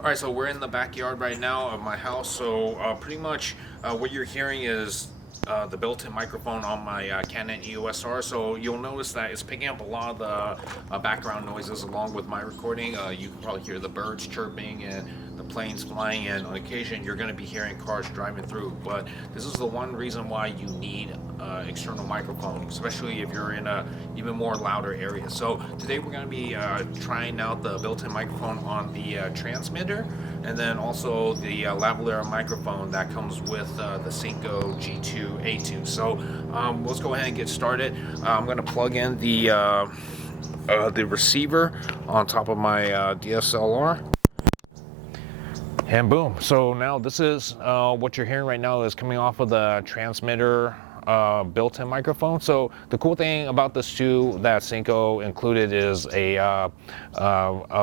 All right, so we're in the backyard right now of my house. So pretty much what you're hearing is the built-in microphone on my Canon EOS R. So you'll notice that it's picking up a lot of the background noises along with my recording. You can probably hear the birds chirping and the planes flying, and on occasion you're going to be hearing cars driving through. But this is the one reason why you need external microphone, especially if you're in a even more louder area. So today we're going to be trying out the built-in microphone on the transmitter, and then also the lavalier microphone that comes with the Synco G2 A2. So let's go ahead and get started. I'm going to plug in the receiver on top of my DSLR. And boom. So now this is what you're hearing right now is coming off of the transmitter built-in microphone. So the cool thing about this too that Synco included is a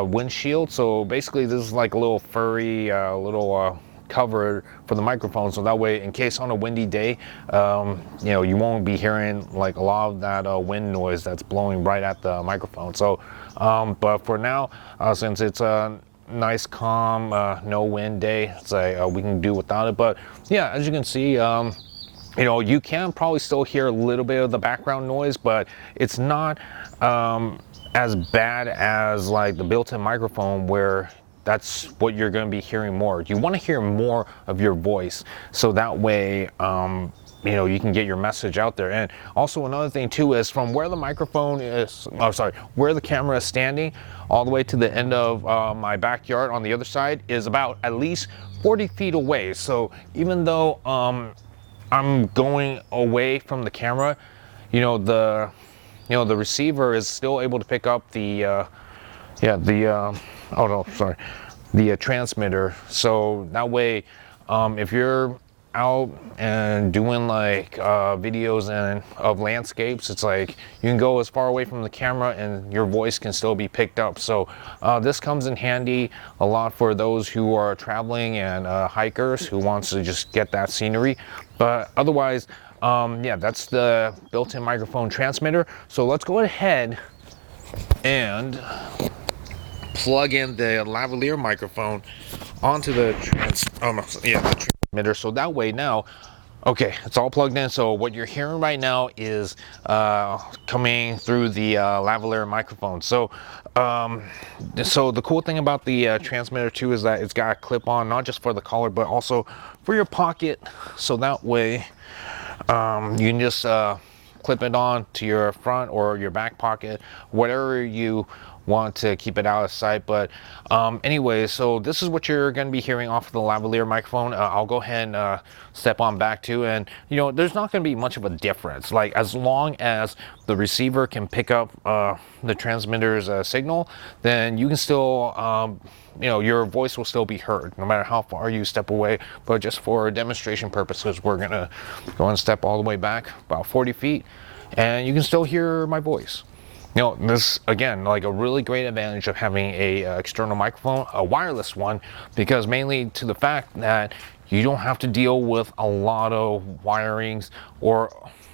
windshield. So basically this is like a little furry little cover for the microphone, so that way in case on a windy day you know, you won't be hearing like a lot of that wind noise that's blowing right at the microphone. So but for now, since it's a nice calm no wind day, it's like we can do without it. But yeah, as you can see, you know, you can probably still hear a little bit of the background noise, but it's not as bad as like the built-in microphone where that's what you're going to be hearing more. You want to hear more of your voice, so that way you know, you can get your message out there. And also another thing too is from where the microphone is, oh sorry, where the camera is standing all the way to the end of my backyard on the other side is about at least 40 feet away. So even though I'm going away from the camera, you know, the receiver is still able to pick up the oh no, sorry, the transmitter. So that way, if you're out and doing like videos and of landscapes, it's like you can go as far away from the camera and your voice can still be picked up. So this comes in handy a lot for those who are traveling and hikers who wants to just get that scenery. But otherwise, yeah, that's the built-in microphone transmitter. So let's go ahead and plug in the lavalier microphone onto the transmitter. So that way now, okay, it's all plugged in. So what you're hearing right now is coming through the lavalier microphone. So so the cool thing about the transmitter too is that it's got a clip on, not just for the collar but also for your pocket, so that way you can just clip it on to your front or your back pocket, whatever you want to keep it out of sight. But anyway, so this is what you're going to be hearing off of the lavalier microphone. I'll go ahead and step on back to, and you know, there's not going to be much of a difference. Like as long as the receiver can pick up the transmitter's signal, then you can still you know, your voice will still be heard no matter how far you step away. But just for demonstration purposes, we're gonna go and step all the way back about 40 feet and you can still hear my voice. You know, this again, like a really great advantage of having a external microphone, a wireless one, because mainly to the fact that you don't have to deal with a lot of wirings or,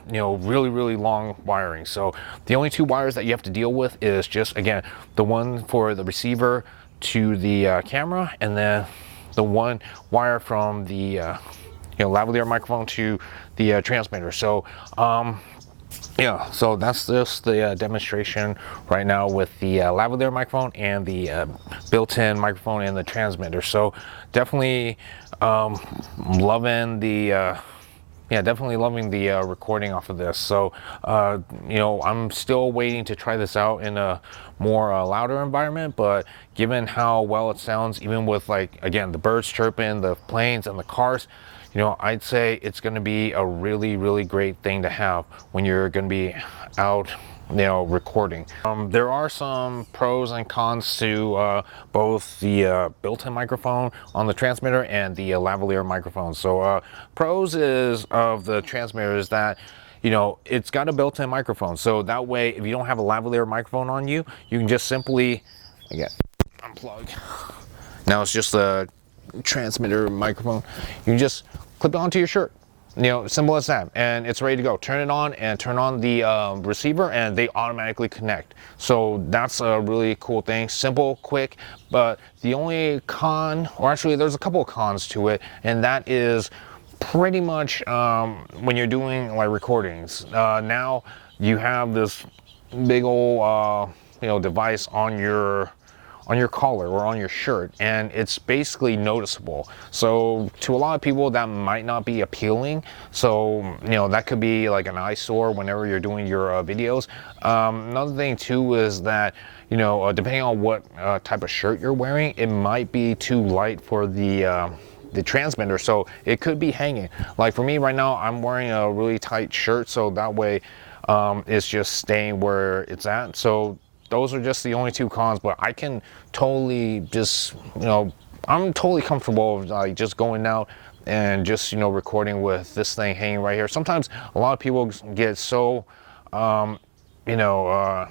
you know, really long wiring. So the only two wires that you have to deal with is just, again, the one for the receiver to the camera, and then the one wire from the you know, lavalier microphone to the transmitter. So yeah, so that's just the demonstration right now with the lavalier microphone and the built-in microphone and the transmitter. So definitely loving the yeah, definitely loving the recording off of this. So you know, I'm still waiting to try this out in a more louder environment, but given how well it sounds, even with like, again, the birds chirping, the planes and the cars, you know, I'd say it's going to be a really great thing to have when you're going to be out, you know, recording. There are some pros and cons to both the built-in microphone on the transmitter and the lavalier microphone. So pros is of the transmitter is that, you know, it's got a built-in microphone, so that way if you don't have a lavalier microphone on you, you can just simply, again, unplug. Now it's just a transmitter microphone. You can just clip it onto your shirt You know, simple as that, and it's ready to go. Turn it on and turn on the receiver, and they automatically connect. So that's a really cool thing. Simple, quick, but the only con, or actually there's a couple of cons to it, and that is pretty much when you're doing like recordings. Now you have this big old you know, device on your collar or on your shirt, and it's basically noticeable. So to a lot of people that might not be appealing, so you know, that could be like an eyesore whenever you're doing your videos. Another thing too is that, you know, depending on what type of shirt you're wearing, it might be too light for the transmitter, so it could be hanging. Like for me right now, I'm wearing a really tight shirt, so that way it's just staying where it's at. So those are just the only two cons, but I can totally just, you know, I'm totally comfortable with, like, just going out and just, you know, recording with this thing hanging right here. Sometimes a lot of people get so you know,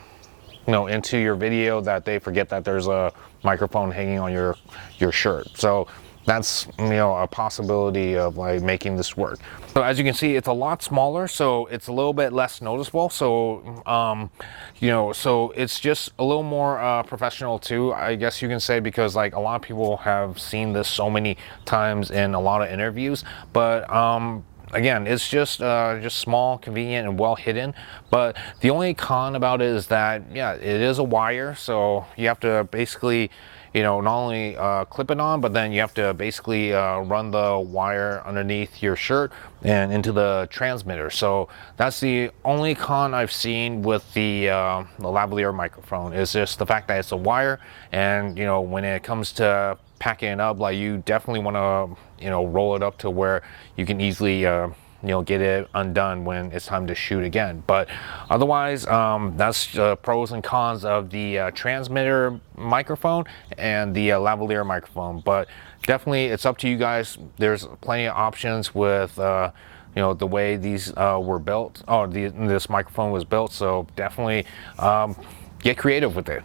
into your video that they forget that there's a microphone hanging on your shirt. So that's, you know, a possibility of like making this work. So as you can see, it's a lot smaller, so it's a little bit less noticeable. So you know, so it's just a little more professional too, I guess you can say, because like a lot of people have seen this so many times in a lot of interviews. But again, it's just small, convenient, and well hidden. But the only con about it is that, yeah, it is a wire, so you have to basically, you know, not only clip it on, but then you have to basically run the wire underneath your shirt and into the transmitter. So that's the only con I've seen with the lavalier microphone, is just the fact that it's a wire, and you know, when it comes to packing it up, like, you definitely want to, you know, roll it up to where you can easily you know, get it undone when it's time to shoot again. But otherwise, that's the pros and cons of the transmitter microphone and the lavalier microphone. But definitely, it's up to you guys. There's plenty of options with you know, the way these were built, or this microphone was built. So definitely get creative with it.